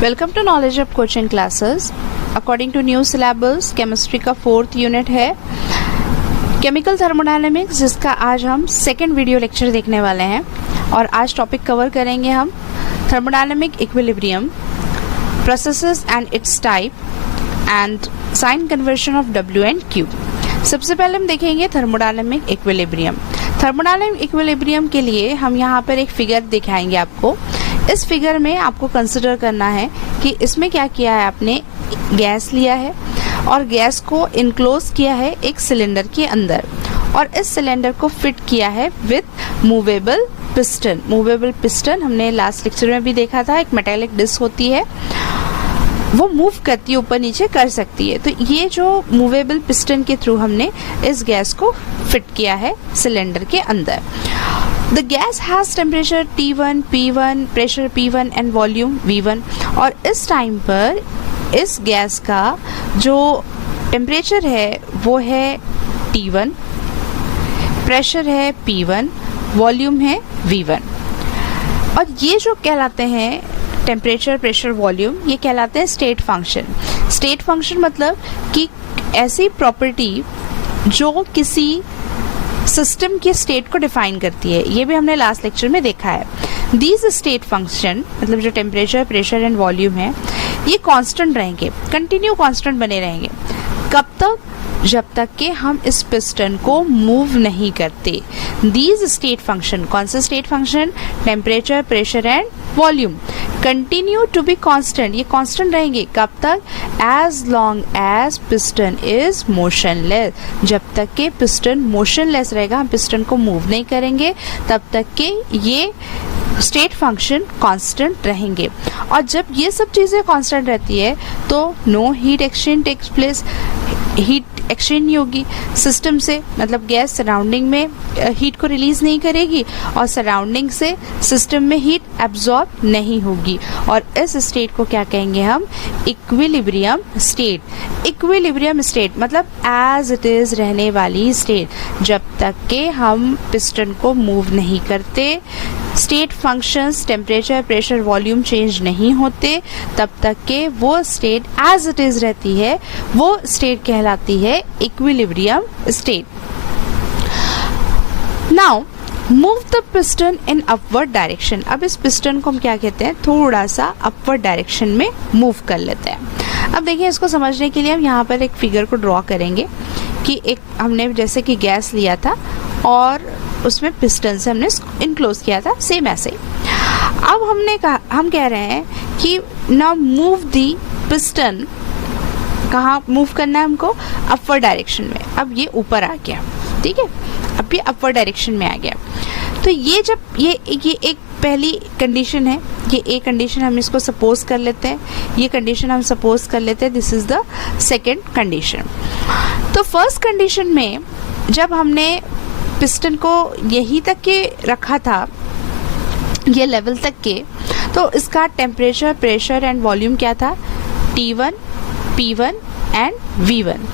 Welcome to knowledge of coaching classes. According to new syllabus chemistry का 4th unit है chemical thermodynamics, जिसका आज हम सेकेंड वीडियो लेक्चर देखने वाले हैं। और आज टॉपिक कवर करेंगे हम thermodynamic equilibrium, processes and its type and sign conversion of W and Q। सबसे पहले हम देखेंगे थर्मोडायनेमिक इक्विलिब्रियम। थर्मोडायनेमिक इक्विलिब्रियम के लिए हम यहाँ पर एक फिगर दिखाएंगे आपको। इस फिगर में आपको कंसिडर करना है कि इसमें क्या किया है, आपने गैस लिया है और गैस को इनक्लोज किया है एक सिलेंडर के अंदर, और इस सिलेंडर को फिट किया है with movable piston. Movable piston हमने लास्ट लेक्चर में भी देखा था, एक मेटालिक डिस्क होती है, वो मूव करती है, ऊपर नीचे कर सकती है। तो ये जो मूवेबल पिस्टन के थ्रू हमने इस गैस को फिट किया है सिलेंडर के अंदर। The gas has temperature T1, P1, pressure P1 and volume V1। और इस टाइम पर इस गैस का जो टेम्परेचर है वो है T1, प्रेशर है P1, वॉल्यूम है V1। और ये जो कहलाते हैं टेम्परेचर, प्रेशर, वॉल्यूम, ये कहलाते हैं स्टेट फंक्शन। स्टेट फंक्शन मतलब कि ऐसी प्रॉपर्टी जो किसी सिस्टम के स्टेट को डिफाइन करती है। ये भी हमने लास्ट लेक्चर में देखा है। दीज स्टेट फंक्शन मतलब जो टेम्परेचर, प्रेशर एंड वॉल्यूम है, ये कांस्टेंट रहेंगे, कंटिन्यू कांस्टेंट बने रहेंगे। कब तक? जब तक कि हम इस पिस्टन को मूव नहीं करते। दीज स्टेट फंक्शन, कौन से state function? Temperature, pressure and volume continue to be constant. ये कांस्टेंट रहेंगे कब तक? As long as piston is motionless. जब तक कि पिस्टन मोशनलेस रहेगा, हम पिस्टन को मूव नहीं करेंगे, तब तक कि ये स्टेट फंक्शन कांस्टेंट रहेंगे। और जब ये सब चीज़ें कांस्टेंट रहती है तो no heat exchange takes place. Heat exchange नहीं होगी सिस्टम से, मतलब गैस सराउंडिंग में हीट को रिलीज नहीं करेगी और सराउंडिंग से सिस्टम में हीट एब्जॉर्ब नहीं होगी। और इस स्टेट को क्या कहेंगे हम? Equilibrium state. इक्विलिब्रियम स्टेट मतलब एज इट इज रहने वाली स्टेट। जब तक के हम पिस्टन को मूव नहीं करते, state functions temperature, pressure, volume change नहीं होते, तब तक के वो स्टेट एज इट इज रहती है। वो स्टेट कहलाती है equilibrium state. Now move the piston in upward direction. अब इस पिस्टन को हम क्या कहते हैं? थोड़ा सा अपवर्ड डायरेक्शन में मूव कर लेते हैं। अब देखिए, इसको समझने के लिए हम यहाँ पर एक फिगर को ड्रॉ करेंगे कि एक हमने जैसे कि गैस लिया था और उसमें पिस्टन से हमने इनक्लोज किया था, सेम ऐसे। अब हमने कहा, हम कह रहे हैं कि नाउ मूव दी पिस्टन। कहाँ मूव करना है हमको? अपवर्ड डायरेक्शन में। अब ये ऊपर आ गया, ठीक है, अब ये अपवर्ड डायरेक्शन में आ गया। तो ये जब ये एक पहली कंडीशन है, ये एक कंडीशन हम इसको सपोज कर लेते हैं, ये कंडीशन हम सपोज कर लेते हैं, this is the second condition. तो फर्स्ट कंडीशन में जब हमने पिस्टन को यहीं तक के रखा था, ये लेवल तक के, तो इसका टेम्परेचर, प्रेशर एंड वॉल्यूम क्या था? T1, P1 and V1।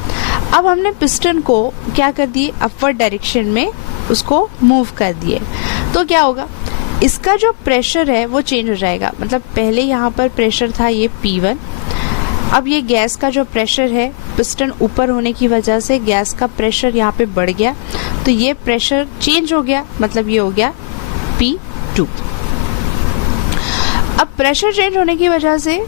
अब हमने पिस्टन को क्या कर दिए? अपवर्ड डायरेक्शन में उसको मूव कर दिए। तो क्या होगा? इसका जो प्रेशर है वो चेंज हो जाएगा। मतलब पहले यहाँ पर प्रेशर था ये P1, अब ये गैस का जो प्रेशर है, पिस्टन ऊपर होने की वजह से गैस का प्रेशर यहाँ पे बढ़ गया, तो ये प्रेशर चेंज हो गया, मतलब ये हो गया P2। अब प्रेशर चेंज होने की वजह से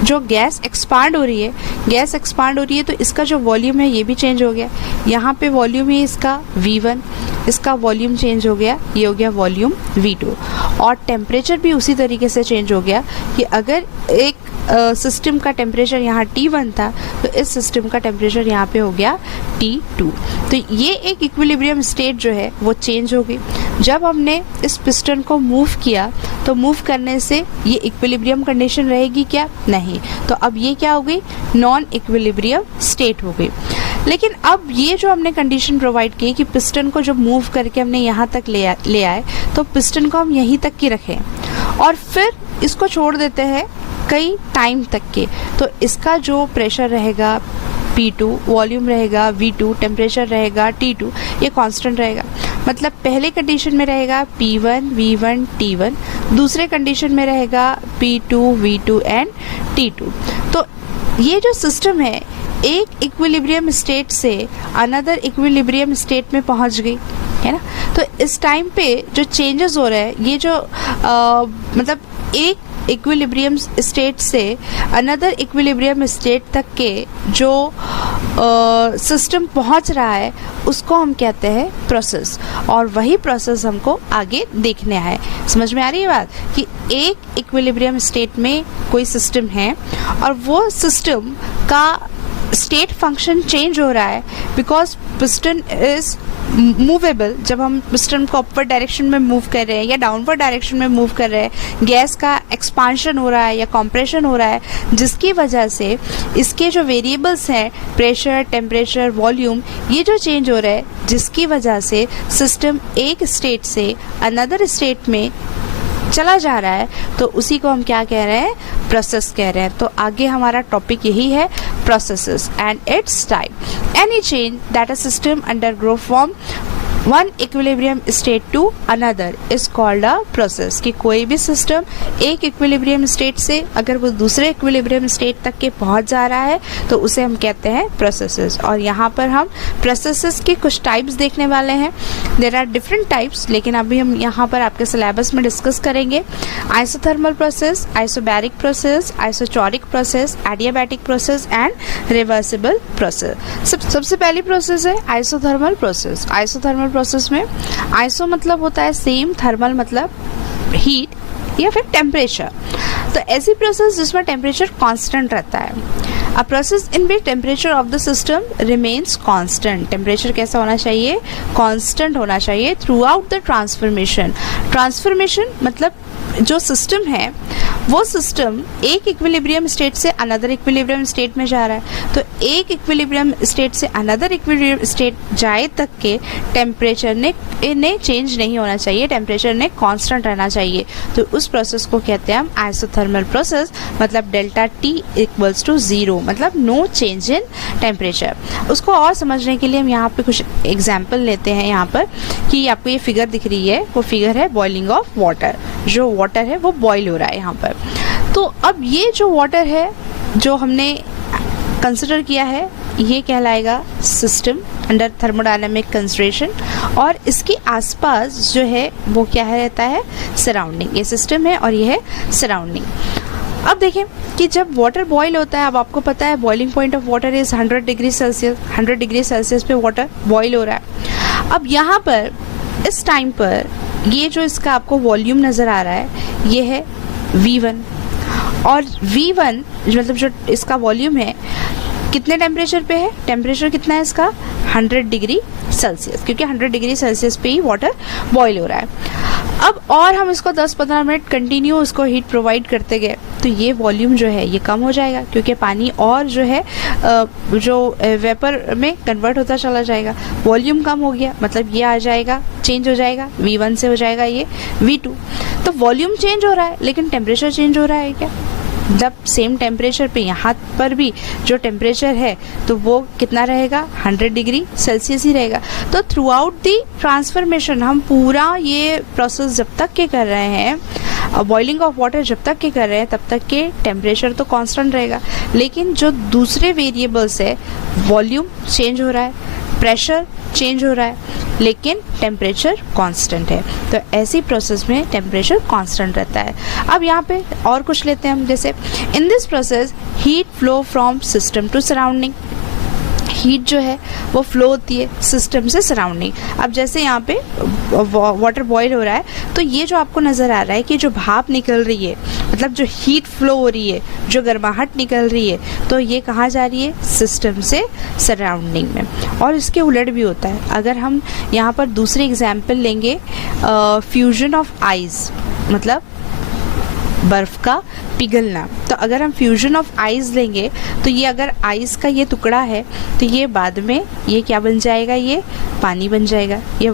जो गैस एक्सपांड हो रही है, गैस एक्सपांड हो रही है, तो इसका जो वॉल्यूम है ये भी चेंज हो गया। यहाँ पे वॉल्यूम है इसका V1, इसका वॉल्यूम चेंज हो गया, ये हो गया वॉल्यूम V2। और टेम्परेचर भी उसी तरीके से चेंज हो गया कि अगर एक सिस्टम का टेम्परेचर यहाँ T1 था, तो इस सिस्टम का टेम्परेचर यहाँ पे हो गया T2। तो ये एक इक्विलिब्रियम स्टेट जो है वो चेंज हो गई। जब हमने इस पिस्टन को मूव किया, तो मूव करने से ये इक्विलिब्रियम कंडीशन रहेगी क्या? नहीं। तो अब ये क्या हो गई? नॉन इक्विलिब्रियम स्टेट हो गई। लेकिन अब ये जो हमने कंडीशन प्रोवाइड की कि पिस्टन को जब मूव करके हमने यहाँ तक ले आए, तो पिस्टन को हम यहीं तक की रखें और फिर इसको छोड़ देते हैं कई टाइम तक के, तो इसका जो प्रेशर रहेगा P2, वॉल्यूम रहेगा V2, टेम्परेचर रहेगा T2, ये कांस्टेंट रहेगा। मतलब पहले कंडीशन में रहेगा P1 V1 T1, दूसरे कंडीशन में रहेगा P2 V2 एंड T2। तो ये जो सिस्टम है एक इक्विलिब्रियम स्टेट से अनदर इक्विलिब्रियम स्टेट में पहुंच गई है ना। तो इस टाइम पे जो चेंजेस हो रहे हैं, ये जो मतलब एक इक्विलिब्रियम स्टेट से अनदर इक्विलिब्रियम स्टेट तक के जो सिस्टम पहुंच रहा है उसको हम कहते हैं प्रोसेस, और वही प्रोसेस हमको आगे देखने है। समझ में आ रही है बात कि एक इक्विलिब्रियम स्टेट में कोई सिस्टम है और वो सिस्टम का स्टेट फंक्शन चेंज हो रहा है बिकॉज पिस्टन इज मूवेबल। जब हम पिस्टन को अपवर्ड डायरेक्शन में मूव कर रहे हैं या डाउनवर्ड डायरेक्शन में मूव कर रहे हैं, गैस का एक्सपांशन हो रहा है या कंप्रेशन हो रहा है, जिसकी वजह से इसके जो वेरिएबल्स हैं प्रेशर, टेम्परेचर, वॉल्यूम, ये जो चेंज हो रहा है, जिसकी वजह से सिस्टम एक स्टेट से अनदर स्टेट में चला जा रहा है, तो उसी को हम क्या कह रहे हैं, प्रोसेस कह रहे हैं। तो आगे हमारा टॉपिक यही है, processes and its type. Any change that a system undergo from one equilibrium state to another is called a process. कि कोई भी सिस्टम एक इक्विलिब्रियम स्टेट से अगर वो दूसरे इक्विलिब्रियम स्टेट तक के पहुंच जा रहा है तो उसे हम कहते हैं प्रोसेसेस। और यहाँ पर हम प्रोसेसेस के कुछ टाइप्स देखने वाले हैं। देयर आर डिफरेंट टाइप्स, लेकिन अभी हम यहाँ पर आपके सिलेबस में डिस्कस करेंगे। Isothermal process, isobaric process, isochoric process, adiabatic process and reversible process. सबसे पहली प्रोसेस है आइसोथर्मल प्रोसेस। आइसोथर्मल प्रोसेस में आइसो मतलब होता है सेम, थर्मल मतलब हीट या फिर टेम्परेचर। तो ऐसी प्रोसेस जिसमें टेम्परेचर कांस्टेंट रहता है। अ process in which temperature of the system remains constant. Temperature कैसा होना चाहिए, कांस्टेंट होना चाहिए through out the transformation. Transformation मतलब जो सिस्टम है वो सिस्टम एक इक्विलिब्रियम स्टेट से अनदर इक्विलिब्रियम स्टेट में जा रहा है। तो एक इक्विलिब्रियम स्टेट से अनदर इक्विलिब्रियम स्टेट जाए तक के टेम्परेचर ने चेंज नहीं होना चाहिए, टेम्परेचर ने कांस्टेंट रहना चाहिए। तो उस प्रोसेस को कहते हैं हम आइसोथर्मल प्रोसेस, मतलब डेल्टा T इक्वल्स टू 0, मतलब नो चेंज इन टेम्परेचर। उसको और समझने के लिए हम यहाँ पे कुछ एग्जाम्पल लेते हैं। यहाँ पर कि आपको ये फिगर दिख रही है, वो फिगर है बॉइलिंग ऑफ वाटर। जो वाटर है वो बॉईल हो रहा है यहाँ पर। तो अब ये जो वाटर है जो हमने कंसिडर किया है, ये कहलाएगा सिस्टम अंडर थर्मोडायनामिक कंसिडरेशन, और इसके आसपास जो है वो क्या है रहता है, सराउंडिंग। ये सिस्टम है और ये है सराउंडिंग। अब देखें कि जब वाटर बॉईल होता है, अब आपको पता है boiling point of water is 100 degree Celsius. 100 degree Celsius पे वाटर बॉईल हो रहा है। अब यहाँ पर इस टाइम पर ये जो इसका आपको वॉल्यूम नज़र आ रहा है ये है V1, और V1 मतलब जो इसका वॉल्यूम है कितने टेम्परेचर पे है, टेम्परेचर कितना है इसका 100 डिग्री सेल्सियस, क्योंकि 100 डिग्री सेल्सियस पे ही वाटर बॉईल हो रहा है। अब और हम इसको 10-15 मिनट कंटिन्यू उसको हीट प्रोवाइड करते गए तो ये वॉल्यूम जो है ये कम हो जाएगा, क्योंकि पानी और जो है जो वेपर में कन्वर्ट होता चला जाएगा। वॉल्यूम कम हो गया मतलब ये आ जाएगा, चेंज हो जाएगा, V1 से हो जाएगा ये V2। तो वॉल्यूम चेंज हो रहा है लेकिन टेम्परेचर चेंज हो रहा है क्या, जब सेम टेम्परेचर पे यहाँ पर भी जो टेम्परेचर है तो वो कितना रहेगा, 100 डिग्री सेल्सियस ही रहेगा। तो थ्रू आउट दी ट्रांसफॉर्मेशन हम पूरा ये प्रोसेस जब तक के कर रहे हैं, बॉइलिंग ऑफ वाटर जब तक के कर रहे हैं, तब तक के टेम्परेचर तो कांस्टेंट रहेगा, लेकिन जो दूसरे वेरिएबल्स है वॉल्यूम चेंज हो रहा है, प्रेशर चेंज हो रहा है, लेकिन टेम्परेचर कांस्टेंट है। तो ऐसी प्रोसेस में टेम्परेचर कांस्टेंट रहता है। अब यहाँ पे और कुछ लेते हैं हम, जैसे in this process heat flow from system to surrounding. Heat जो है वो फ्लो होती है सिस्टम से सराउंडिंग। अब जैसे यहाँ पे वाटर बॉईल हो रहा है तो ये जो आपको नज़र आ रहा है कि जो भाप निकल रही है, मतलब जो हीट फ्लो हो रही है, जो गर्माहट निकल रही है, तो ये कहाँ जा रही है, सिस्टम से सराउंडिंग में। और इसके उलट भी होता है। अगर हम यहाँ पर दूसरी एग्जाम्पल लेंगे, फ्यूजन ऑफ आइस, मतलब बर्फ़ का पिघलना। तो अगर हम फ्यूजन ऑफ आइस लेंगे तो ये अगर आइस का ये टुकड़ा है तो ये बाद में ये क्या बन जाएगा, ये पानी बन जाएगा, ये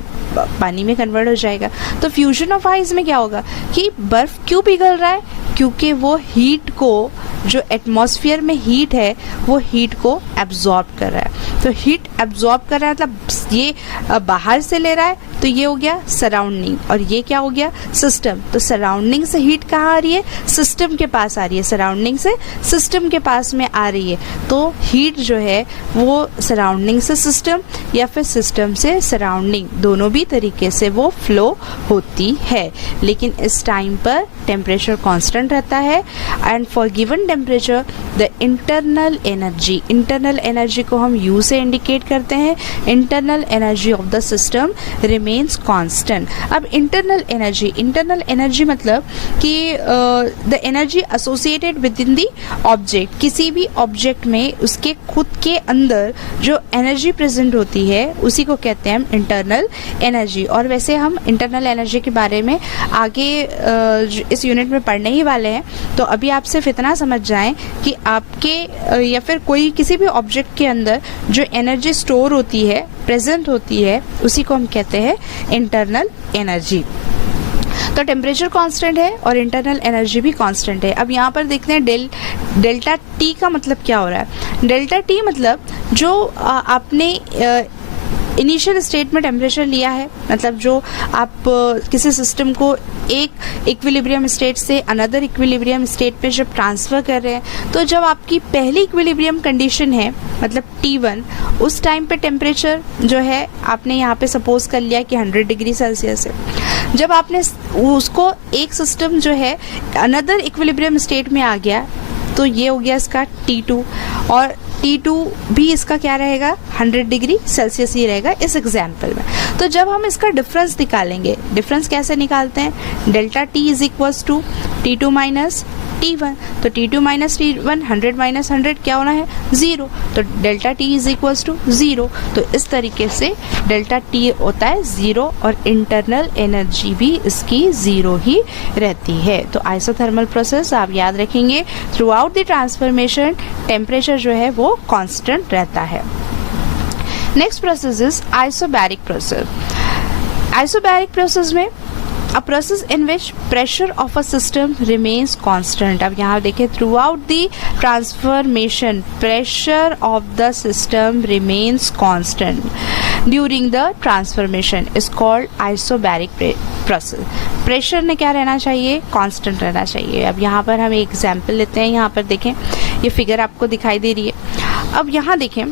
पानी में कन्वर्ट हो जाएगा। तो फ्यूजन ऑफ आइस में क्या होगा कि बर्फ़ क्यों पिघल रहा है, क्योंकि वो हीट को जो एटमॉस्फेयर में हीट है वो हीट को एब्जॉर्ब कर रहा है। तो हीट एब्जॉर्ब कर रहा है मतलब ये बाहर से ले रहा है, तो ये हो गया सराउंडिंग, और ये क्या हो गया सिस्टम। तो सराउंडिंग से हीट कहाँ आ रही है, सिस्टम के पास आ रही है, सराउंडिंग से सिस्टम के पास में आ रही है। तो हीट जो है वो सराउंडिंग से सिस्टम या फिर सिस्टम से सराउंडिंग, दोनों भी तरीके से वो फ्लो होती है। लेकिन इस टाइम पर टेम्परेचर कांस्टेंट रहता है। And for given temperature the internal energy को हम यू से इंडिकेट करते हैं। Internal energy of the system remains constant. अब इंटरनल एनर्जी मतलब कि the energy associated with in the object, किसी भी ऑब्जेक्ट में उसके खुद के अंदर जो एनर्जी प्रेजेंट होती है उसी को कहते हैं हम इंटरनल एनर्जी। और वैसे हम इंटरनल एनर्जी के बारे में आगे इस यूनिट में पढ़ने ही वाले हैं। तो अभी आप सिर्फ इतना समझ जाएं कि आपके या फिर कोई किसी भी ऑब्जेक्ट के अंदर जो एनर्जी स्टोर होती है, प्रेजेंट होती है, उसी को हम कहते हैं इंटरनल एनर्जी। तो टेम्परेचर कांस्टेंट है और इंटरनल एनर्जी भी कांस्टेंट है। अब यहाँ पर देखते हैं डेल्टा टी का मतलब क्या हो रहा है। डेल्टा टी मतलब जो आपने इनिशियल स्टेट में टेम्परेचर लिया है, मतलब जो आप किसी सिस्टम को एक इक्विलिब्रियम स्टेट से अनदर इक्विलिब्रियम स्टेट पे जब ट्रांसफ़र कर रहे हैं, तो जब आपकी पहली इक्विलिब्रियम कंडीशन है मतलब T1, उस टाइम पे टेम्परेचर जो है आपने यहाँ पे सपोज कर लिया कि 100 डिग्री सेल्सियस है। जब आपने उसको एक सिस्टम जो है अनदर इक्विलिब्रियम स्टेट में आ गया, तो ये हो गया इसका T2, और T2 भी इसका क्या रहेगा 100 डिग्री सेल्सियस ही रहेगा इस एग्जाम्पल में। तो जब हम इसका डिफरेंस निकालेंगे, डिफरेंस कैसे निकालते हैं, delta T is equals to T2 minus T1। तो T2 माइनस T1 100 माइनस 100 क्या होना है 0। तो delta T is equals to 0। तो इस तरीके से डेल्टा T होता है 0 और इंटरनल एनर्जी भी इसकी 0 ही रहती है। तो आइसोथर्मल प्रोसेस आप याद रखेंगे, through out the transformation temperature जो है वो कांस्टेंट रहता है। Next process is isobaric process. Isobaric process में a process in which pressure of a system remains constant। अब यहाँ देखें, throughout the transformation pressure of the system remains constant during the transformation is called isobaric process। Pressure ने क्या रहना चाहिए, constant रहना चाहिए। अब यहाँ पर हम एक एग्जाम्पल लेते हैं। यहाँ पर देखें, ये फिगर आपको दिखाई दे रही है। अब यहाँ देखें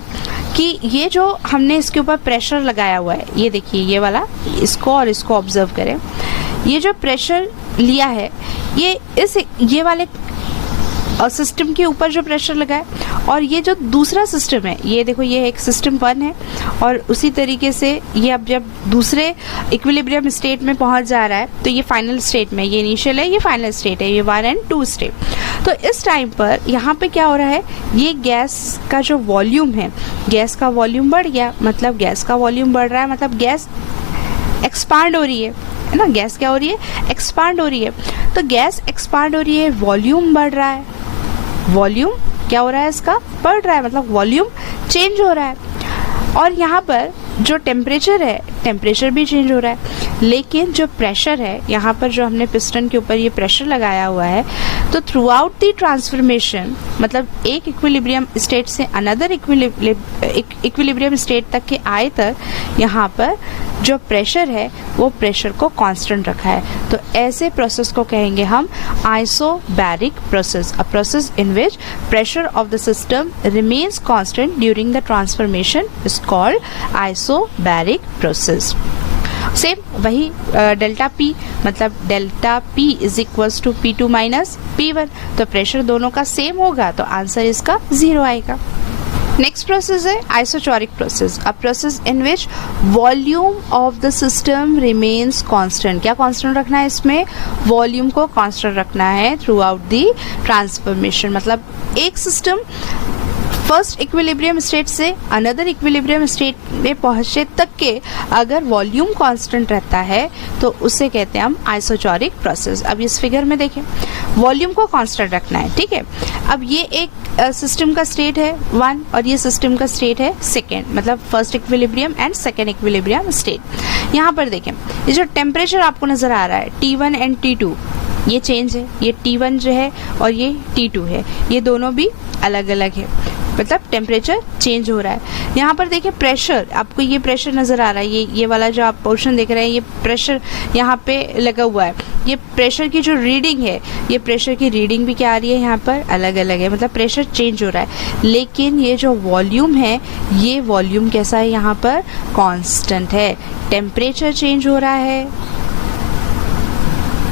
कि ये जो हमने इसके ऊपर प्रेशर लगाया हुआ है, ये देखिए ये वाला, इसको और इसको ऑब्जर्व करें। ये जो प्रेशर लिया है, ये वाले सिस्टम के ऊपर जो प्रेशर लगा है, और ये जो दूसरा सिस्टम है, ये देखो ये एक सिस्टम 1 है, और उसी तरीके से ये अब जब दूसरे इक्विलिब्रियम स्टेट में पहुंच जा रहा है, तो ये फाइनल स्टेट में, ये इनिशियल है, ये फाइनल स्टेट है, ये 1 और 2 स्टेट। तो इस टाइम पर यहाँ पे क्या हो रहा है, ये गैस का जो वॉल्यूम है, गैस का वॉल्यूम बढ़ गया, मतलब गैस का वॉल्यूम बढ़ रहा है, मतलब गैस एक्सपांड हो रही है ना। गैस क्या हो रही है, एक्सपांड हो रही है। तो गैस एक्सपांड हो रही है, वॉल्यूम बढ़ रहा है, वॉल्यूम क्या हो रहा है इसका, बढ़ रहा है, मतलब वॉल्यूम चेंज हो रहा है। और यहाँ पर जो टेम्परेचर है, टेम्परेचर भी चेंज हो रहा है। लेकिन जो प्रेशर है, यहाँ पर जो हमने पिस्टन के ऊपर ये प्रेशर लगाया हुआ है, तो थ्रू आउट द ट्रांसफॉर्मेशन, मतलब एक इक्विलिब्रियम स्टेट से अनदर इक्विलिब्रियम स्टेट तक के आए तक, यहाँ पर जो प्रेशर है वो प्रेशर को कांस्टेंट रखा है। तो ऐसे प्रोसेस को कहेंगे हम isobaric process. A process in which pressure of the system remains constant during the transformation is called isobaric process. Same वही डेल्टा P, मतलब delta P is equals to P2 minus P1। तो pressure दोनों का same होगा, तो answer इसका 0 आएगा। Next process है isochoric process. A process in which volume of the system remains constant. क्या कांस्टेंट रखना है इसमें, वॉल्यूम को कांस्टेंट रखना है थ्रू आउट द ट्रांसफॉर्मेशन। मतलब एक सिस्टम फर्स्ट इक्विलिब्रियम स्टेट से अनदर इक्विलिब्रियम स्टेट में पहुंचे तक के अगर वॉल्यूम कांस्टेंट रहता है, तो उसे कहते हैं हम आइसोचोरिक प्रोसेस। अब इस फिगर में देखें, वॉल्यूम को कांस्टेंट रखना है, ठीक है। अब ये एक सिस्टम का स्टेट है 1 और ये सिस्टम का स्टेट है 2, मतलब first equilibrium and second equilibrium state. यहाँ पर देखें, ये जो टेम्परेचर आपको नजर आ रहा है T1 एंड T2, ये चेंज है, ये T1 जो है और ये T2 है, ये दोनों भी अलग अलग है, मतलब टेम्परेचर चेंज हो रहा है। यहाँ पर देखिए प्रेशर, आपको ये प्रेशर नज़र आ रहा है, ये वाला जो आप पोर्शन देख रहे हैं, ये प्रेशर यहाँ पे लगा हुआ है। ये प्रेशर की जो रीडिंग है, ये प्रेशर की रीडिंग भी क्या आ रही है यहाँ पर, अलग अलग है, मतलब प्रेशर चेंज हो रहा है। लेकिन ये जो वॉल्यूम है, ये वॉल्यूम कैसा है यहाँ पर, कांस्टेंट है। टेम्परेचर चेंज हो रहा है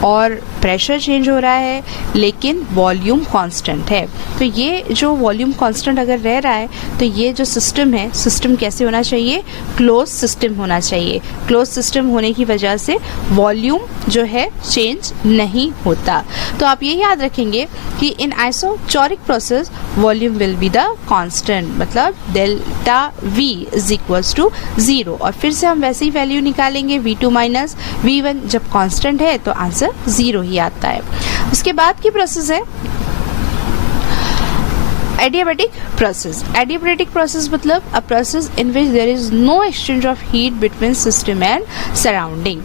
और प्रेशर चेंज हो रहा है, लेकिन वॉल्यूम कांस्टेंट है। तो ये जो वॉल्यूम कांस्टेंट अगर रह रहा है, तो ये जो सिस्टम है, सिस्टम कैसे होना चाहिए, क्लोज सिस्टम होना चाहिए। क्लोज सिस्टम होने की वजह से वॉल्यूम जो है चेंज नहीं होता। तो आप ये याद रखेंगे कि in isochoric process volume will be the constant, मतलब delta V is equals to 0। और फिर से हम वैसे ही वैल्यू निकालेंगे, V2 माइनस V1, जब कांस्टेंट है तो आंसर 0 ही आता है। उसके बाद की प्रोसेस है adiabatic process. Adiabatic process मतलब a process in which there is no exchange of heat between system and surrounding.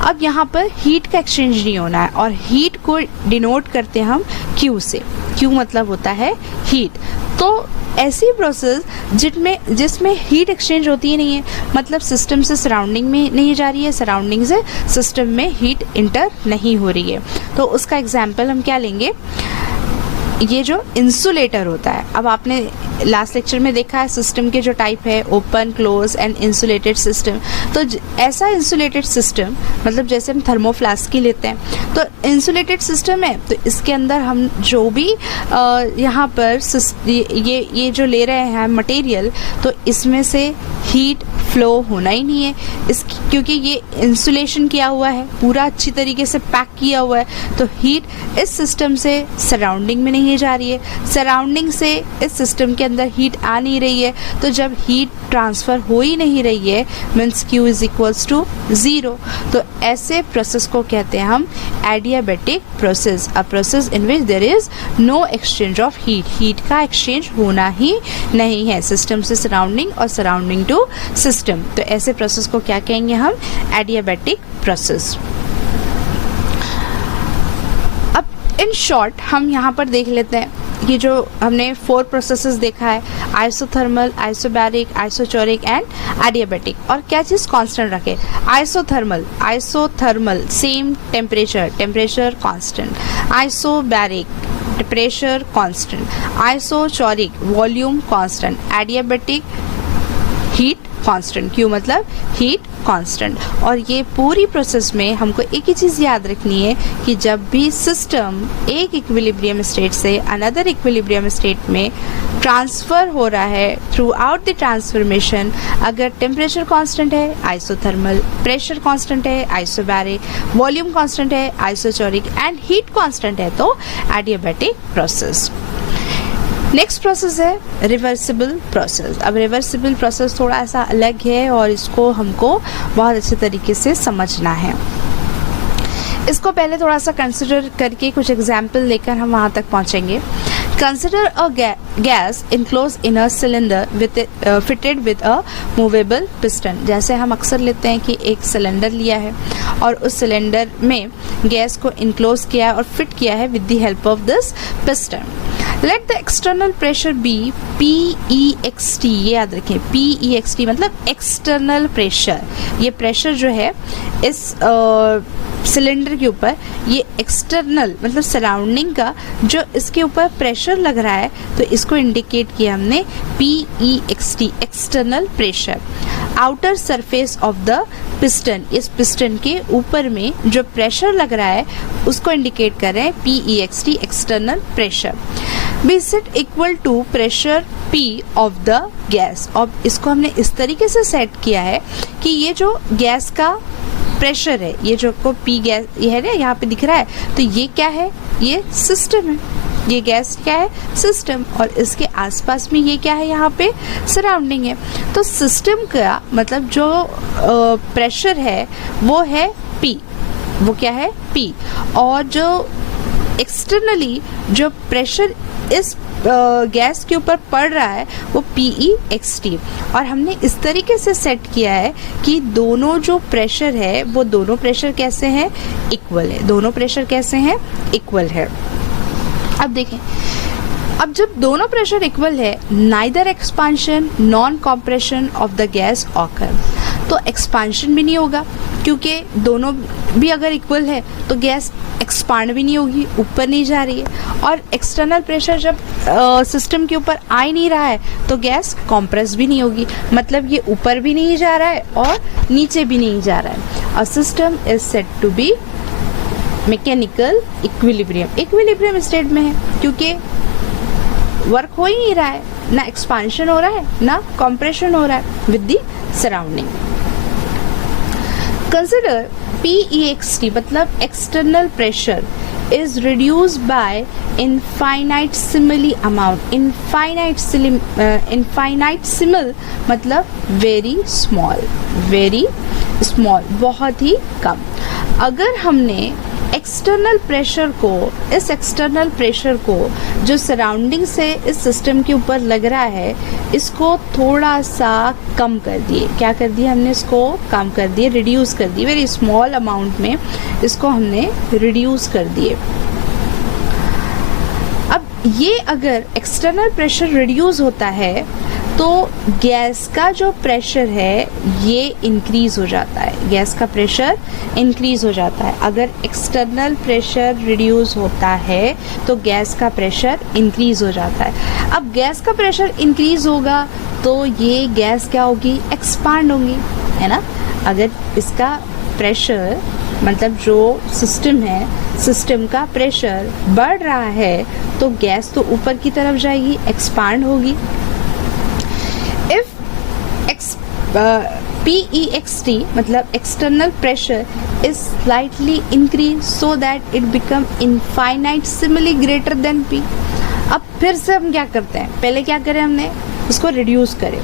अब यहाँ पर हीट का एक्सचेंज नहीं होना है, और हीट को डिनोट करते हैं हम Q से। Q मतलब होता है हीट। तो ऐसी प्रोसेस जिसमें हीट एक्सचेंज होती ही नहीं है, मतलब सिस्टम से सराउंडिंग में नहीं जा रही है, सराउंडिंग से सिस्टम में हीट इंटर नहीं हो रही है। तो उसका एग्जाम्पल हम क्या लेंगे, ये जो इंसुलेटर होता है। अब आपने लास्ट लेक्चर में देखा है सिस्टम के जो टाइप है, open, close and insulated system. तो ऐसा इंसुलेटेड सिस्टम, मतलब जैसे हम थर्मोफ्लास्क की लेते हैं, तो इंसुलेटेड सिस्टम है, तो इसके अंदर हम जो भी यहाँ पर ये जो ले रहे हैं मटेरियल, तो इसमें से हीट फ्लो होना ही नहीं है, क्योंकि ये इंसुलेशन किया हुआ है, पूरा अच्छी तरीके से पैक किया हुआ है। तो हीट इस सिस्टम से सराउंडिंग में नहीं जा रही है, सराउंडिंग से इस सिस्टम के अंदर हीट आ नहीं रही है। तो जब हीट ट्रांसफ़र हो ही नहीं रही है, means Q is equals to 0। तो ऐसे प्रोसेस को कहते हैं हम adiabatic process, a process in which there is no exchange of heat. Heat का एक्सचेंज होना ही नहीं है सिस्टम से सराउंडिंग और सराउंडिंग टू सिस्टम। तो ऐसे प्रोसेस को क्या कहेंगे हम, एडियाबैटिक प्रोसेस। अब इन शॉर्ट हम यहाँ पर देख लेते हैं, ये जो हमने 4 प्रोसेसेस देखा है, isothermal, isobaric, isochoric and adiabatic. और क्या चीज़ कांस्टेंट रखे, isothermal same temperature constant, isobaric pressure constant, isochoric volume constant, adiabatic heat constant. Q मतलब हीट कांस्टेंट। और ये पूरी प्रोसेस में हमको एक ही चीज़ याद रखनी है कि जब भी सिस्टम एक इक्विलिब्रियम स्टेट से अनदर इक्विलिब्रियम स्टेट में ट्रांसफ़र हो रहा है, थ्रू आउट द ट्रांसफॉर्मेशन, अगर टेम्परेचर कांस्टेंट है आइसोथर्मल, प्रेशर कांस्टेंट है आइसोबैरिक, वॉल्यूम कांस्टेंट है आइसोचोरिक एंड हीट कांस्टेंट है तो एडियाबैटिक प्रोसेस। नेक्स्ट प्रोसेस है रिवर्सिबल प्रोसेस। अब रिवर्सिबल प्रोसेस थोड़ा सा अलग है और इसको हमको बहुत अच्छे तरीके से समझना है। इसको पहले थोड़ा सा कंसिडर करके कुछ एग्जाम्पल लेकर हम वहाँ तक पहुँचेंगे। Consider a gas enclose in a cylinder with fitted with a movable piston. जैसे हम अक्सर लेते हैं कि एक सिलेंडर लिया है और उस सिलेंडर में गैस को इनक्लोज किया और फिट किया है with the help of this piston. Let the external pressure be PEXT, ये याद रखें, PEXT मतलब एक्सटर्नल प्रेशर। ये प्रेशर जो है इस सिलेंडर के ऊपर, ये एक्सटर्नल मतलब सराउंडिंग का जो इसके ऊपर प्रेशर लग रहा है, तो इसको इंडिकेट किया हमने PEXT, external pressure. Outer surface of the piston, इस पिस्टन के ऊपर में जो प्रेशर लग रहा है उसको इंडिकेट कर रहे हैं PEXT, external pressure. Be set equal to pressure P of the gas. अब इसको हमने इस तरीके से सेट किया है कि ये जो गैस का प्रेशर है, ये जो को P गैस ये है ना यहाँ पे दिख रहा है, तो ये क्या है, ये सिस्टम है, ये गैस क्या है, सिस्टम, और इसके आसपास में ये क्या है, यहाँ पे सराउंडिंग है। तो सिस्टम का मतलब जो प्रेशर है वो है P, वो क्या है P, और जो एक्सटर्नली जो प्रेशर इस गैस के ऊपर पड़ रहा है वो PeXT, और हमने इस तरीके से सेट किया है कि दोनों जो प्रेशर है वो दोनों प्रेशर कैसे हैं, इक्वल है। दोनों प्रेशर कैसे हैं, इक्वल है। अब देखें, अब जब दोनों प्रेशर इक्वल है, neither expansion non compression of the gas occur, तो एक्सपांशन भी नहीं होगा, क्योंकि दोनों भी अगर इक्वल है तो गैस एक्सपांड भी नहीं होगी, ऊपर नहीं जा रही है। और एक्सटर्नल प्रेशर जब सिस्टम के ऊपर आ ही नहीं रहा है तो गैस कॉम्प्रेस भी नहीं होगी, मतलब ये ऊपर भी नहीं जा रहा है और नीचे भी नहीं जा रहा है। और system is said to be mechanical equilibrium, equilibrium state में है, क्योंकि वर्क हो ही नहीं रहा है, ना एक्सपांशन हो रहा है ना कॉम्प्रेशन हो रहा है with the surrounding. Consider PeXT मतलब external pressure is reduced by infinitesimally amount, infinitesimal मतलब very small, बहुत ही कम। अगर हमने एक्सटर्नल प्रेशर को, इस एक्सटर्नल प्रेशर को जो सराउंडिंग से इस सिस्टम के ऊपर लग रहा है, इसको थोड़ा सा कम कर दिए। क्या कर दिया हमने, इसको कम कर दिए, रिड्यूस कर दिए, वेरी स्मॉल अमाउंट में इसको हमने रिड्यूस कर दिए। अब ये अगर एक्सटर्नल प्रेशर रिड्यूस होता है तो गैस का जो प्रेशर है ये इंक्रीज हो जाता है, गैस का प्रेशर इंक्रीज हो जाता है। अगर एक्सटर्नल प्रेशर रिड्यूस होता है तो गैस का प्रेशर इंक्रीज हो जाता है। अब गैस का प्रेशर इंक्रीज होगा तो ये गैस क्या होगी, एक्सपांड होगी, है ना। अगर इसका प्रेशर मतलब जो सिस्टम है, सिस्टम का प्रेशर बढ़ रहा है तो गैस तो ऊपर की तरफ जाएगी, एक्सपांड होगी। PeXT मतलब external pressure is slightly increased so that it become infinitesimally greater than P। अब फिर से हम क्या करते हैं, पहले क्या करें हमने इसको रिड्यूस करें,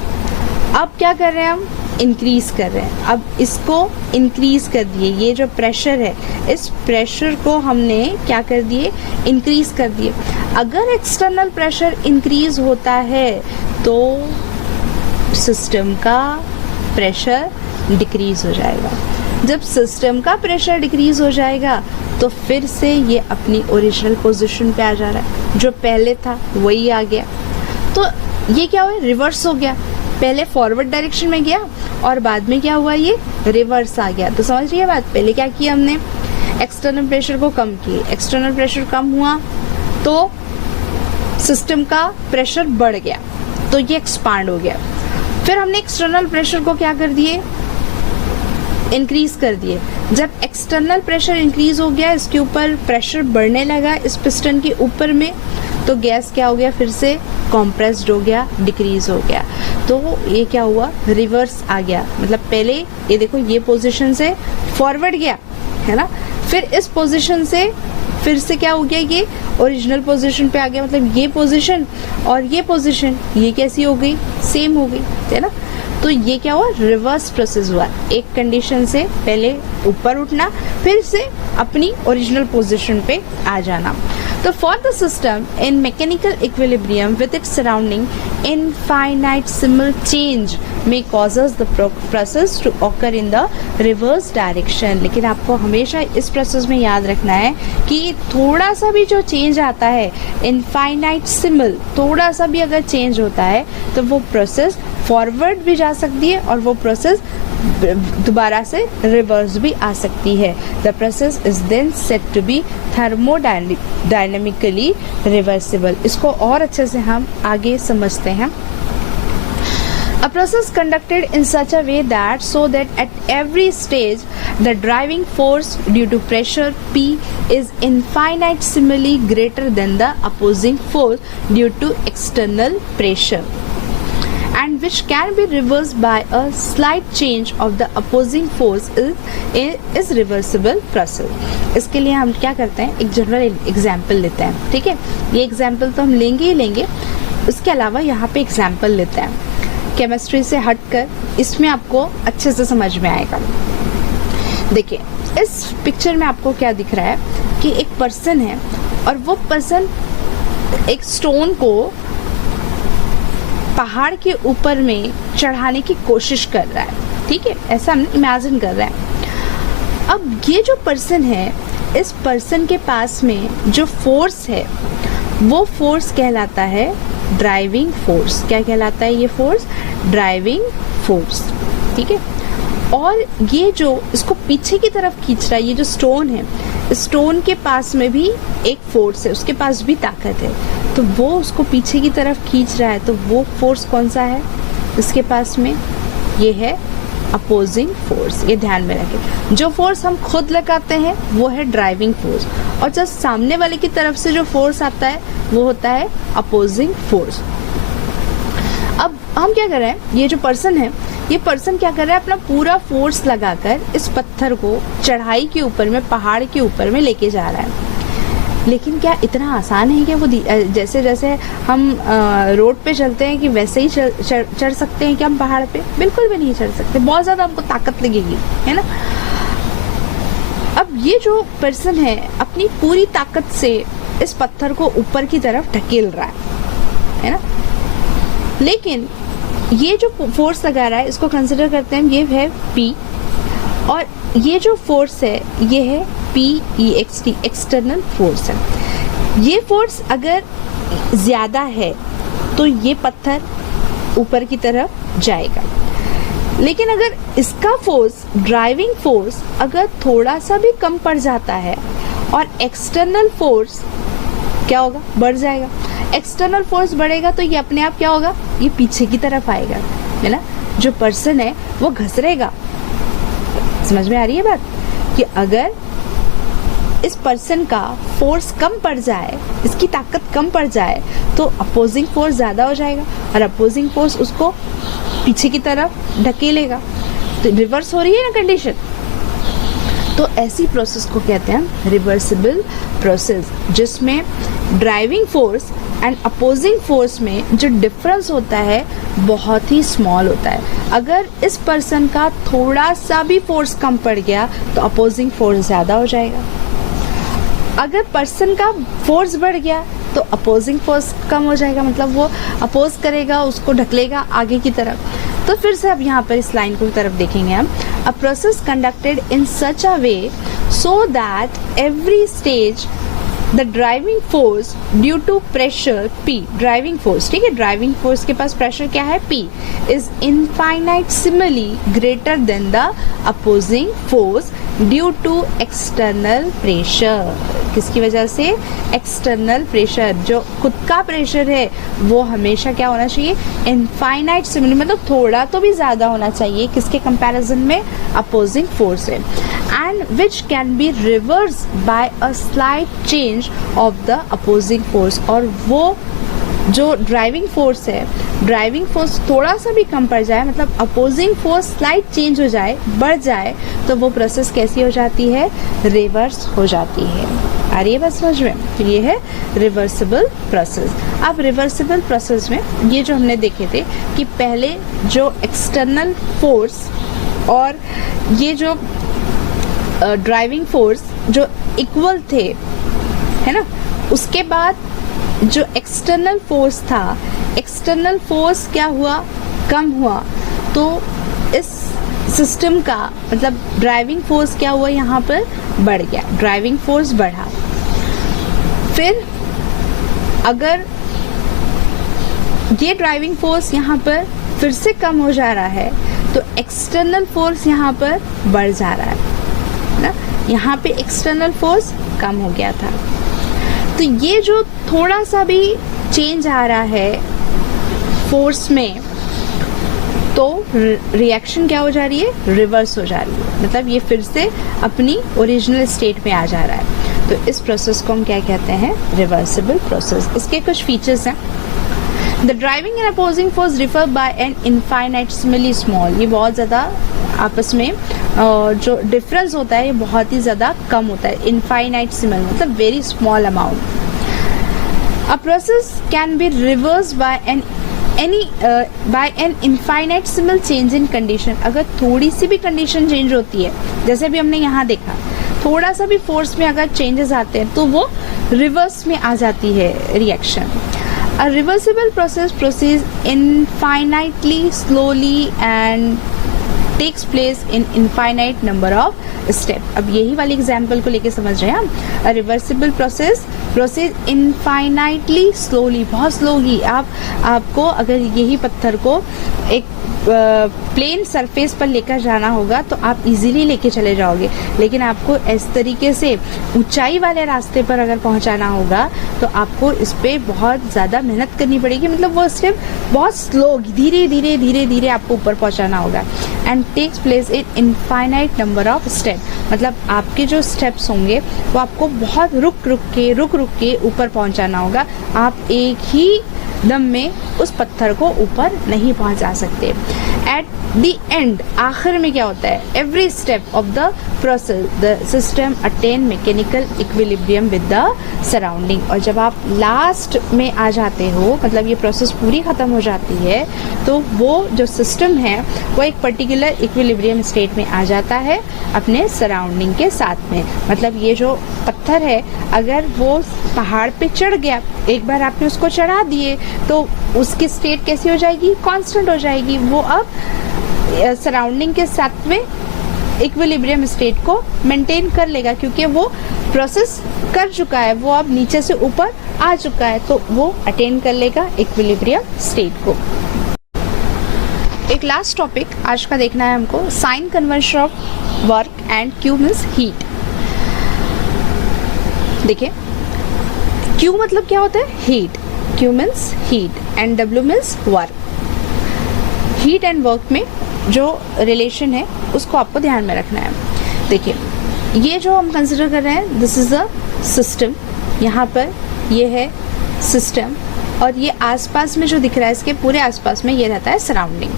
अब क्या कर रहे हैं हम इंक्रीज कर रहे हैं। अब इसको इंक्रीज कर दिए, ये जो प्रेशर है इस प्रेशर को हमने क्या कर दिए, इंक्रीज कर दिए। अगर एक्सटर्नल प्रेशर इंक्रीज होता है तो सिस्टम का प्रेशर डिक्रीज हो जाएगा। जब सिस्टम का प्रेशर डिक्रीज हो जाएगा तो फिर से ये अपनी ओरिजिनल पोजीशन पे आ जा रहा है, जो पहले था वही आ गया। तो ये क्या हुआ, रिवर्स हो गया। पहले फॉरवर्ड डायरेक्शन में गया और बाद में क्या हुआ, ये रिवर्स आ गया। तो समझ रही है बात, पहले क्या किया हमने, एक्सटर्नल प्रेशर को कम किए, एक्सटर्नल प्रेशर कम हुआ तो सिस्टम का प्रेशर बढ़ गया तो ये एक्सपांड हो गया। फिर हमने एक्सटर्नल प्रेशर को क्या कर दिए, इंक्रीज कर दिए। जब एक्सटर्नल प्रेशर इंक्रीज हो गया, इसके ऊपर प्रेशर बढ़ने लगा इस पिस्टन के ऊपर में, तो गैस क्या हो गया, फिर से कॉम्प्रेस्ड हो गया, डिक्रीज हो गया। तो ये क्या हुआ, रिवर्स आ गया। मतलब पहले ये देखो, ये पोजीशन से फॉरवर्ड गया, है ना, फिर इस पोजीशन से फिर से क्या हो गया, ये ओरिजिनल पोजीशन पे आ गया। मतलब ये पोजीशन और ये पोजीशन ये कैसी हो गई, सेम हो गई, है ना। तो ये क्या हुआ, रिवर्स प्रोसेस हुआ। एक कंडीशन से पहले ऊपर उठना, फिर से अपनी ओरिजिनल पोजीशन पे आ जाना। तो for the system in mechanical equilibrium with its surrounding, infinitesimal change may causes the process to occur in the reverse direction। लेकिन आपको हमेशा इस प्रोसेस में याद रखना है कि थोड़ा सा भी जो चेंज आता है, infinitesimal, थोड़ा सा भी अगर चेंज होता है तो वो प्रोसेस फॉरवर्ड भी जा सकती है और वो प्रोसेस दोबारा से रिवर्स भी आ सकती है। The process is then said to be thermodynamically reversible. इसको और अच्छे से हम आगे समझते हैं। A process conducted in such a way that so that at every stage the driving force due to pressure P is infinitesimally greater than the opposing force due to external pressure, and which can be reversed by a slight change of the opposing force is reversible process। इसके लिए हम क्या करते हैं, एक general example लेते हैं, ठीक है। ये एग्जाम्पल तो हम लेंगे ही लेंगे, उसके अलावा यहाँ पे एग्जाम्पल लेते हैं केमिस्ट्री से हटकर, इसमें आपको अच्छे से समझ में आएगा। देखिए इस पिक्चर में आपको क्या दिख रहा है कि एक पर्सन है और वो पर्सन एक स्टोन को पहाड़ के ऊपर में चढ़ाने की कोशिश कर रहा है, ठीक है, ऐसा हम इमेजिन कर रहे हैं। अब ये जो पर्सन है, इस पर्सन के पास में जो फोर्स है वो फोर्स कहलाता है ड्राइविंग फोर्स। क्या कहलाता है ये फोर्स? ड्राइविंग फोर्स, ठीक है। और ये जो इसको पीछे की तरफ खींच रहा है, ये जो स्टोन है, स्टोन के पास में भी एक फोर्स है, उसके पास भी ताकत है, तो वो उसको पीछे की तरफ खींच रहा है। तो वो फोर्स कौन सा है इसके पास में? ये है अपोजिंग फोर्स। ये ध्यान में रखें, जो फोर्स हम खुद लगाते हैं वो है ड्राइविंग फोर्स, और जब सामने वाले की तरफ से जो फोर्स आता है वो होता है अपोजिंग फोर्स। अब हम क्या कर रहे हैं, ये जो पर्सन है, ये पर्सन क्या कर रहा है, अपना पूरा फोर्स लगाकर इस पत्थर को चढ़ाई के ऊपर में, पहाड़ के ऊपर में लेके जा रहा है। लेकिन क्या इतना आसान है कि वो जैसे जैसे हम रोड पे चलते हैं कि वैसे ही चढ़ सकते हैं क्या हम पहाड़ पे? बिल्कुल भी नहीं चढ़ सकते, बहुत ज़्यादा हमको ताकत लगेगी, है ना। अब ये जो पर्सन है अपनी पूरी ताकत से इस पत्थर को ऊपर की तरफ ढकेल रहा है ना। लेकिन ये जो फोर्स लगा रहा है इसको कंसिडर करते हैं, ये है P, और ये जो फोर्स है ये है PEXT, एक्सटर्नल फोर्स है। ये फोर्स अगर ज़्यादा है तो ये पत्थर ऊपर की तरफ जाएगा, लेकिन अगर इसका फोर्स, ड्राइविंग फोर्स, अगर थोड़ा सा भी कम पड़ जाता है और एक्सटर्नल फोर्स क्या होगा? बढ़ जाएगा। एक्सटर्नल फोर्स बढ़ेगा तो ये अपने आप क्या होगा? ये पीछे की तरफ आएगा, है ना। जो पर्सन है वो घसरेगा। समझ में आ रही है बात? कि अगर इस पर्सन का फोर्स कम पड़ जाए, इसकी ताकत कम पड़ जाए, तो अपोजिंग फोर्स ज़्यादा हो जाएगा और अपोजिंग फोर्स उसको पीछे की तरफ ढकेलेगा। तो रिवर्स हो रही है ना कंडीशन। तो ऐसी प्रोसेस को कहते हैं रिवर्सिबल प्रोसेस, जिसमें driving force and opposing force में जो डिफरेंस होता है बहुत ही स्मॉल होता है। अगर इस पर्सन का थोड़ा सा भी फोर्स कम पड़ गया तो अपोजिंग फोर्स ज़्यादा हो जाएगा। अगर पर्सन का फोर्स बढ़ गया तो अपोजिंग फोर्स कम हो जाएगा, मतलब वो अपोज करेगा, उसको ढकलेगा आगे की तरफ। तो फिर से अब यहाँ पर इस लाइन को तरफ देखेंगे हम। A process conducted in such a way so that every stage the driving force due to pressure P, driving force, ठीक है, ड्राइविंग फोर्स के पास प्रेशर क्या है? P, is infinitesimally greater than the opposing force due to external pressure. किसकी वजह से? External pressure. जो खुद का प्रेशर है वो हमेशा क्या होना चाहिए? इनफाइनाइटसिमली, मतलब थोड़ा तो भी ज़्यादा होना चाहिए। किसके कंपैरिजन में? अपोजिंग फोर्स है। And which can be reverse by a slight change of the opposing force. और वो जो ड्राइविंग फोर्स है, ड्राइविंग फोर्स थोड़ा सा भी कम पड़ जाए, मतलब अपोजिंग फोर्स स्लाइट चेंज हो जाए, बढ़ जाए, तो वो प्रोसेस कैसी हो जाती है? रिवर्स हो जाती है। आ रही है बात समझ में? तो ये है रिवर्सिबल प्रोसेस। अब रिवर्सिबल प्रोसेस में ये जो हमने देखे थे कि पहले जो एक्सटर्नल फोर्स और ये जो ड्राइविंग फोर्स जो इक्वल थे, है ना, उसके बाद जो एक्सटर्नल फोर्स था, एक्सटर्नल फोर्स क्या हुआ? कम हुआ। तो इस सिस्टम का मतलब ड्राइविंग फोर्स क्या हुआ? यहाँ पर बढ़ गया, ड्राइविंग फोर्स बढ़ा। फिर अगर ये ड्राइविंग फोर्स यहाँ पर फिर से कम हो जा रहा है तो एक्सटर्नल फोर्स यहाँ पर बढ़ जा रहा है ना। यहाँ पे एक्सटर्नल फोर्स कम हो गया था, तो ये जो थोड़ा सा भी चेंज आ रहा है फोर्स में, तो रिएक्शन क्या हो जा रही है? रिवर्स हो जा रही है, मतलब ये फिर से अपनी ओरिजिनल स्टेट में आ जा रहा है। तो इस प्रोसेस को हम क्या कहते हैं? Reversible process. इसके कुछ फीचर्स हैं। The driving and opposing force differ by an infinitesimally small. ये बहुत ज़्यादा आपस में जो डिफरेंस होता है ये बहुत ही ज़्यादा कम होता है। इनफाइनाइटसिमल मतलब very small amount. A process can be reverse by an infinitesimal change in condition. अगर थोड़ी सी भी कंडीशन चेंज होती है, जैसे भी हमने यहाँ देखा, थोड़ा सा भी फोर्स में अगर चेंजेस आते हैं तो वो रिवर्स में आ जाती है reaction. A reversible process proceeds infinitely slowly and takes place in infinite number of step। अब यही वाली एग्जाम्पल को लेके समझ रहे हैं हम। A reversible process proceeds infinitely slowly, बहुत स्लोली। आपको अगर यही पत्थर को एक प्लेन सरफेस पर लेकर जाना होगा तो आप इजीली लेके चले जाओगे, लेकिन आपको इस तरीके से ऊंचाई वाले रास्ते पर अगर पहुंचाना होगा तो आपको इस पे बहुत ज़्यादा मेहनत करनी पड़ेगी। मतलब वो स्टेप बहुत स्लो, धीरे धीरे धीरे धीरे आपको ऊपर पहुंचाना होगा। And takes place in infinite number of step, मतलब आपके जो स्टेप्स होंगे वो आपको बहुत रुक रुक के ऊपर पहुंचाना होगा। आप एक ही दम में उस पत्थर को ऊपर नहीं पहुंचा सकते। एट द एंड, आखिर में क्या होता है, every step of the process the system attain mechanical equilibrium with the surrounding. और जब आप लास्ट में आ जाते हो, मतलब ये प्रोसेस पूरी ख़त्म हो जाती है, तो वो जो सिस्टम है वो एक पर्टिकुलर इक्विलिब्रियम स्टेट में आ जाता है अपने सराउंडिंग के साथ में। मतलब ये जो पत्थर है अगर वो पहाड़ पे चढ़ गया, एक बार आपने उसको चढ़ा दिए तो उसकी स्टेट कैसी हो जाएगी, कांस्टेंट हो जाएगी। वो अब सराउंडिंग के साथ में इक्विलिब्रियम स्टेट को मेंटेन कर लेगा, क्योंकि वो प्रोसेस कर चुका है, वो अब नीचे से ऊपर आ चुका है, तो वो अटेन कर लेगा इक्विलिब्रियम स्टेट को। एक लास्ट टॉपिक आज का देखना है हमको, sign conversion of work and Q means heat. देखिए, क्यू मतलब क्या होता है, heat. Q means heat and W means work. Heat and work में जो रिलेशन है उसको आपको ध्यान में रखना है। देखिए, ये जो हम कंसिडर कर रहे हैं, दिस इज़ अ सिस्टम। यहाँ पर ये है सिस्टम, और ये आसपास में जो दिख रहा है, इसके पूरे आसपास में ये रहता है सराउंडिंग।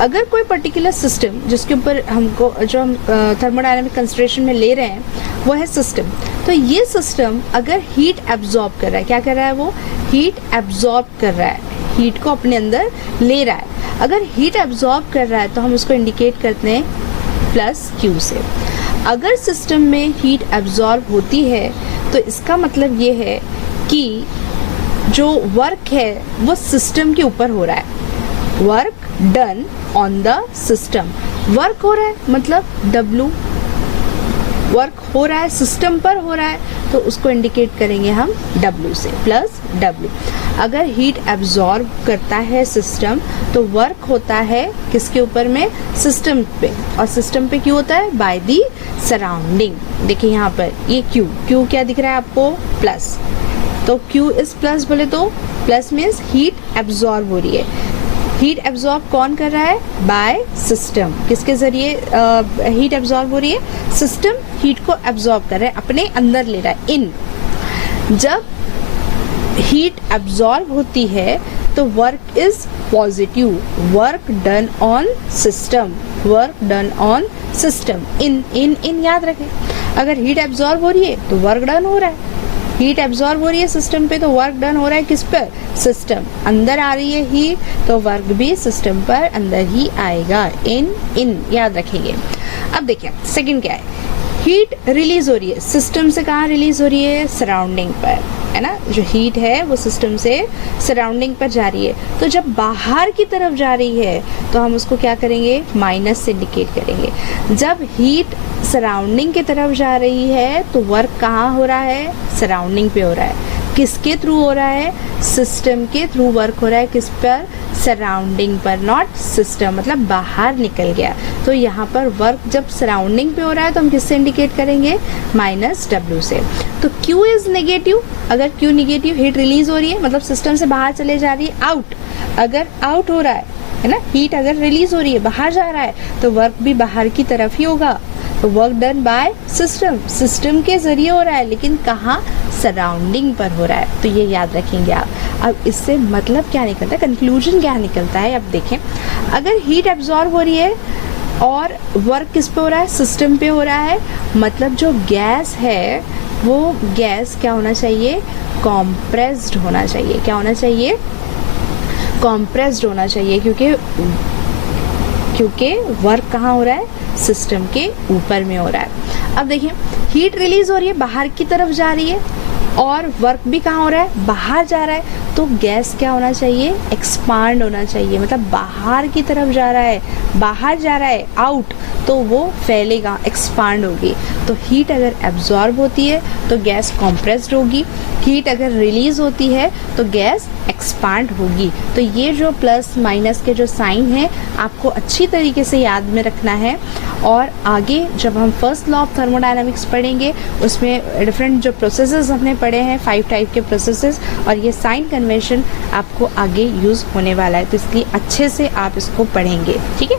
अगर कोई पर्टिकुलर सिस्टम जिसके ऊपर हमको जो हम थर्मोडायनामिक कंसिडरेशन में ले रहे हैं वो है सिस्टम, तो ये सिस्टम अगर हीट एब्जॉर्ब कर रहा है, क्या कर रहा है, वो हीट एब्जॉर्ब कर रहा है, हीट को अपने अंदर ले रहा है। अगर हीट एब्जॉर्ब कर रहा है तो हम उसको इंडिकेट करते हैं प्लस क्यू से। अगर सिस्टम में हीट एब्जॉर्ब होती है तो इसका मतलब ये है कि जो वर्क है वो सिस्टम के ऊपर हो रहा है। Work done on the system, work हो रहा है मतलब W, वर्क हो रहा है सिस्टम पर हो रहा है, तो उसको इंडिकेट करेंगे हम W से, प्लस W। अगर हीट एब्जॉर्ब करता है सिस्टम तो वर्क होता है किसके ऊपर में, सिस्टम पे, और सिस्टम पे क्यों होता है, बाय दी सराउंडिंग। देखिए यहाँ पर ये क्यू क्या दिख रहा है आपको, प्लस, तो Q इज प्लस बोले तो प्लस मीन्स हीट एब्जॉर्ब हो रही है। हीट एब्जॉर्ब कौन कर रहा है, बाय सिस्टम। किसके जरिए हीट एब्जॉर्ब हो रही है, सिस्टम हीट को एब्जॉर्ब कर रहा है, अपने अंदर ले रहा है, इन। जब हीट एब्जॉर्ब होती है तो work is positive, work done on system, work done on system. इन याद रखें, अगर हीट एब्जॉर्ब हो रही है तो वर्क डन हो रहा है, हीट एब्जॉर्ब हो रही है सिस्टम पे तो वर्क डन हो रहा है किस पर, सिस्टम। अंदर आ रही है हीट तो वर्क भी सिस्टम पर अंदर ही आएगा, इन याद रखेंगे। अब देखिए सेकंड क्या है, हीट रिलीज हो रही है सिस्टम से, कहाँ रिलीज हो रही है, सराउंडिंग पर, है ना। जो हीट है वो सिस्टम से सराउंडिंग पर जा रही है, तो जब बाहर की तरफ जा रही है तो हम उसको क्या करेंगे, माइनस से इंडिकेट करेंगे। जब हीट सराउंडिंग की तरफ जा रही है तो वर्क कहाँ हो रहा है, सराउंडिंग पे हो रहा है। किसके थ्रू हो रहा है, सिस्टम के थ्रू वर्क हो रहा है, किस पर, सराउंडिंग पर, नॉट सिस्टम, मतलब बाहर निकल गया। तो यहाँ पर वर्क जब सराउंडिंग पे हो रहा है तो हम किससे इंडिकेट करेंगे, माइनस W से। तो Q इज नेगेटिव, अगर Q नेगेटिव, हीट रिलीज हो रही है मतलब सिस्टम से बाहर चले जा रही है, आउट। अगर आउट हो रहा है ना, हीट अगर रिलीज हो रही है, बाहर जा रहा है, तो वर्क भी बाहर की तरफ ही होगा। तो work done by system, system के जरिए हो रहा है, लेकिन कहाँ, सराउंडिंग पर हो रहा है। तो ये याद रखेंगे आप। अब इससे मतलब क्या निकलता है, कंक्लूजन क्या निकलता है, अब देखें। अगर हीट एब्जॉर्ब हो रही है और वर्क किस पे हो रहा है, सिस्टम पे हो रहा है, मतलब जो गैस है वो गैस क्या होना चाहिए, कॉम्प्रेस्ड होना चाहिए। क्या होना चाहिए, कॉम्प्रेस्ड होना चाहिए, क्योंकि वर्क कहाँ हो रहा है, सिस्टम के ऊपर में हो रहा है। अब देखिए हीट रिलीज हो रही है, बाहर की तरफ जा रही है, और वर्क भी कहाँ हो रहा है, बाहर जा रहा है। तो गैस क्या होना चाहिए, एक्सपांड होना चाहिए, मतलब बाहर की तरफ जा रहा है, बाहर जा रहा है, आउट, तो वो फैलेगा, एक्सपांड होगी। तो हीट अगर एब्जॉर्ब होती है तो गैस कॉम्प्रेस्ड होगी, हीट अगर रिलीज होती है तो गैस एक्सपांड होगी। तो ये जो प्लस माइनस के जो साइन है आपको अच्छी तरीके से याद में रखना है। और आगे जब हम फर्स्ट लॉ ऑफ थर्मोडायनामिक्स पढ़ेंगे उसमें डिफरेंट जो प्रोसेसेस हमने पढ़े हैं 5 टाइप के प्रोसेसेस, और ये साइन कन्वेंशन आपको आगे यूज़ होने वाला है, तो इसलिए अच्छे से आप इसको पढ़ेंगे, ठीक है।